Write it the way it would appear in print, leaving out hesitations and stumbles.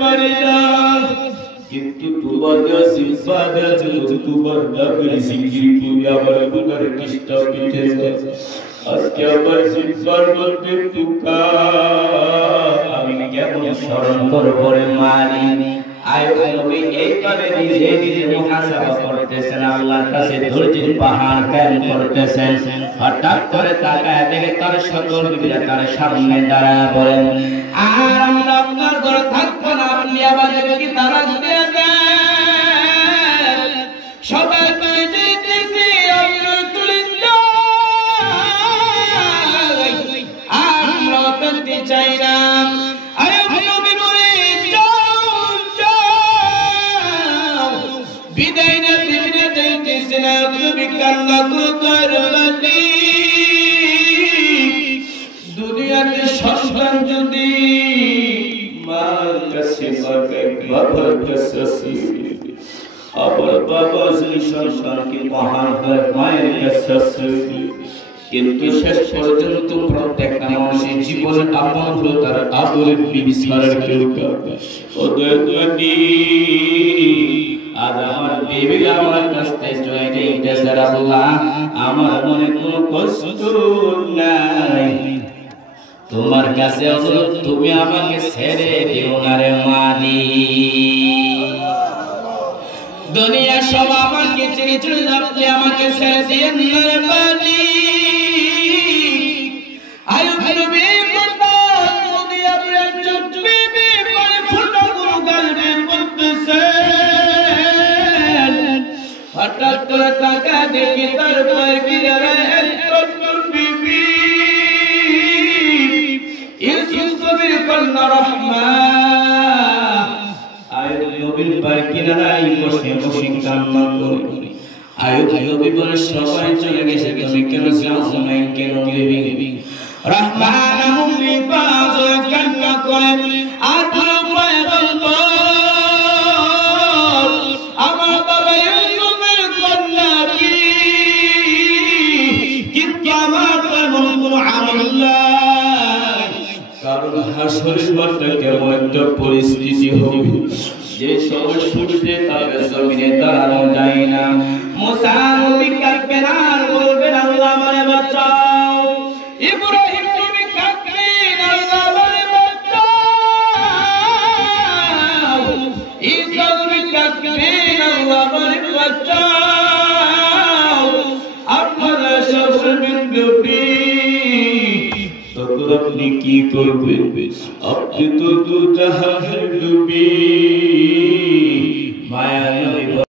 পারি না, কিন্তু তোমার কাছে ইবাদত করতে তোমার নামের জিকির করি আমার গুনার কৃষ্ণ মিটে যায়। আজকে আমার জিহ্বার মধ্যে তুকা আমি কেমন স্মরণ করবো রে মালিক। আয়ুব নবী এইভাবে নিজে নিজে মুহাসাবা করতেছেন, আল্লাহর কাছে ধৈর্যের পাহাড় কায়েম করতেছেন। হঠাৎ করে তাকায় দেখে তার সকল বিবিরা তার সামনে দাঁড়ায় বলেন, আর আমরা আপনার ঘরে থাকবো না, আপনি আমাদেরকে তারা দিয়ে দেন। সবাই যেতেছি আপনার তুলে আমরা পেতে চাই না। বিদায় না বিবিরা যাইতেছিলাম, তুমি কান্না করবার বালি। দুনিয়াতে সন্তান যদি মার কাছে মাকে বাবার কাছে, আবার বাবা যদি সন্তানকে মহান হয় মায়ের কাছে, কিন্তু শেষ পর্যন্ত প্রত্যেকটা মানুষের জীবনের আপন হলো তার আদরের বিবি ছাড়ার কেউ কাউকে। আজ আমার বিবি আমার কাছ থেকে চলে যাইতেছে, আল্লাহ আমার মনে কোনো কষ্ট নাই, তোমার কাছে অনুরোধ তুমি আমাকে ছেড়ে দিও না রে মালিক। দুনিয়া সব আমাকে ছেড়ে চলে যাচ্ছে, আমাকে ছেড়ে দিয়েন না রে মালিক। আয়ুব নবী দুনিয়া প্রেম চুপি বিপরে ফুটা গুরু গালবে বলতেছে। হঠাৎ করে টাকা দেখি তার পায়ের কিনারে একজন বিবি ইউসুফ নবীর কন্যা রহমা। আয়ুব নবীর পায়ের কিনারায় বসে বসে কান্না করে। আয়ুব নবী বলে, সবাই চলে গেছে, তুমি কেন যাও নাই কেন বিবি? রহমান নবী পাঁচ কান্না করে আর পায়ে গল্প, আমার বাবা ইউসুফের কন্যা কি, কিন্তু আমার তেমন কোনো আমল নাই। কারণ হাসরের মাঠে কেমন একটা পরিস্থিতি হবে যে সময় সূর্যে তাকে জমিনে দাঁড়ানো যায় না। মুসা নবী কাঁদবেন আর বলবেন, আল্লাহ আমারে বাঁচাও। ইব্রাহিম নবী কাঁদবেন, আল্লাহ আমারে বাঁচাও। ঈসা নবী কাঁদবেন, আল্লাহ আমারে বাঁচাও। আপনারা সব নবী, তখন আপনি কি করবেন? আপনি তো দুজাহানের নবী, মায়া